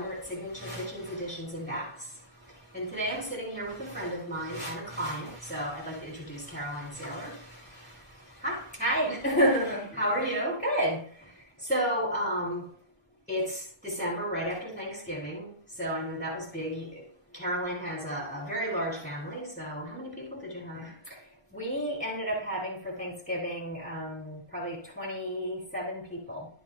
Elmer at Signature Kitchens, Additions, and Baths. And today I'm sitting here with a friend of mine and a client, so I'd like to introduce Caroline Saylor. Hi. Hi. How are you? Good. So it's December, right after Thanksgiving, so I know that was big. Caroline has a very large family, so how many people did you have? We ended up having for Thanksgiving probably 27 people.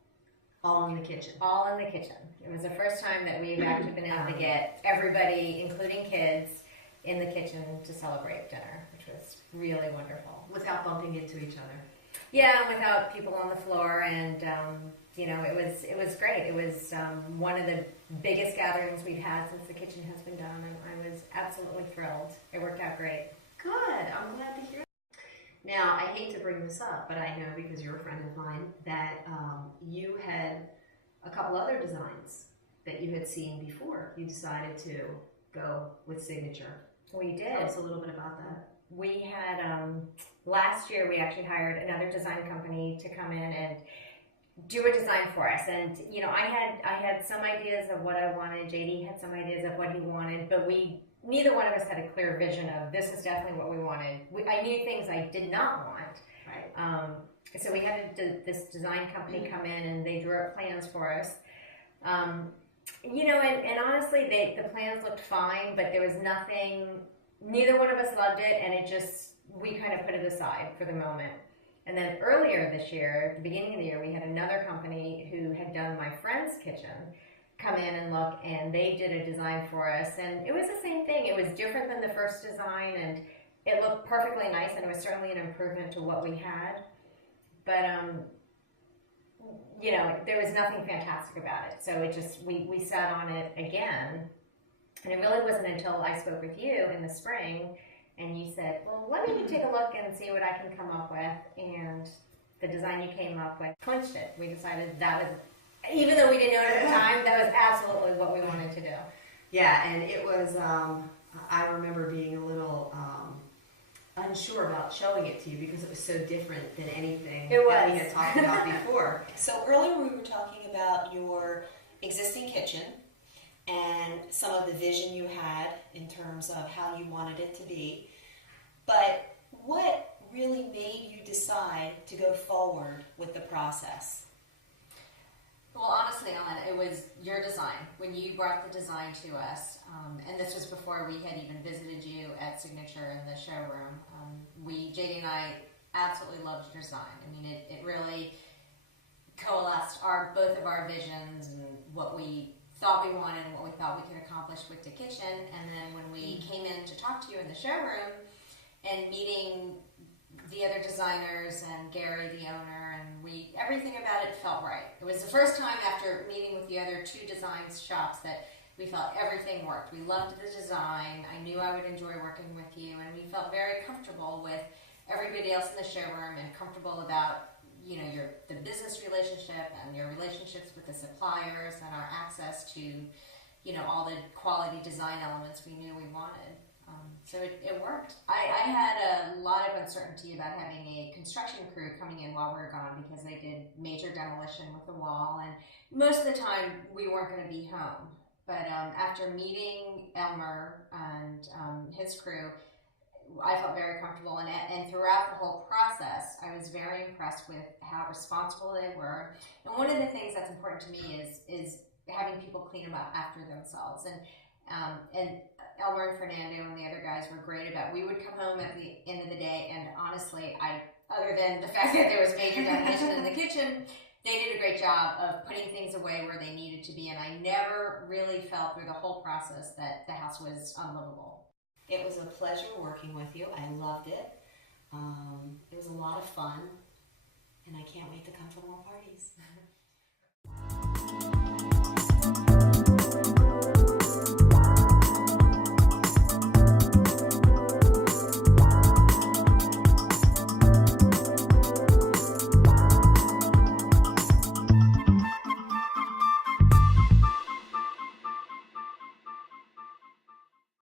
All in the kitchen? All in the kitchen. It was the first time that we've actually been able to get everybody, including kids, in the kitchen to celebrate dinner, which was really wonderful. Without bumping into each other? Yeah, without people on the floor, and you know, it was great. It was one of the biggest gatherings we've had since the kitchen has been done, and I was absolutely thrilled. It worked out great. Good. I'm glad to hear that. Now, I hate to bring this up, but I know because you're a friend of mine that you had a couple other designs that you had seen before you decided to go with Signature. We did. Tell us a little bit about that. We had, last year we actually hired another design company to come in and do a design for us. And, you know, I had some ideas of what I wanted. JD had some ideas of what he wanted, but neither one of us had a clear vision of this is definitely what we wanted. I knew things I did not want. Right. So we had this design company come in and they drew up plans for us. You know, and honestly, the plans looked fine, but there was nothing, neither one of us loved it, and we kind of put it aside for the moment. And then earlier this year, at the beginning of the year, we had another company who had done my friend's kitchen come in and look, and they did a design for us, and it was the same thing. It was different than the first design, and it looked perfectly nice, and it was certainly an improvement to what we had. But you know, there was nothing fantastic about it. So it just, we sat on it again, and it really wasn't until I spoke with you in the spring, and you said, well, let me take a look and see what I can come up with, and the design you came up with clinched it. We decided that was, even though we didn't know it at the time, that was absolutely what we wanted to do. Yeah, and it was, I remember being a little unsure about showing it to you because it was so different than anything that we had talked about before. So earlier we were talking about your existing kitchen and some of the vision you had in terms of how you wanted it to be. But what really made you decide to go forward with the process? Well, honestly, Ellen, it was your design. When you brought the design to us, and this was before we had even visited you at Signature in the showroom, JD and I absolutely loved your design. I mean, it really coalesced both of our visions and what we thought we wanted and what we thought we could accomplish with the kitchen. And then when we came in to talk to you in the showroom and meeting the other designers and Gary, the owner, and everything about it felt right. It was the first time after meeting with the other two design shops that we felt everything worked. We loved the design. I knew I would enjoy working with you, and we felt very comfortable with everybody else in the showroom and comfortable about, you know, the business relationship and your relationships with the suppliers and our access to, you know, all the quality design elements we knew we wanted. So it worked. I had a lot of uncertainty about having a construction crew coming in while we were gone because they did major demolition with the wall, and most of the time we weren't going to be home. But after meeting Elmer and his crew, I felt very comfortable, and throughout the whole process, I was very impressed with how responsible they were. And one of the things that's important to me is having people clean them up after themselves. And Elmer and Fernando and the other guys were great about. We would come home at the end of the day, and honestly, other than the fact that there was major demolition in the kitchen, they did a great job of putting things away where they needed to be, and I never really felt through the whole process that the house was unlivable. It was a pleasure working with you. I loved it. It was a lot of fun, and I can't wait to come for more parties.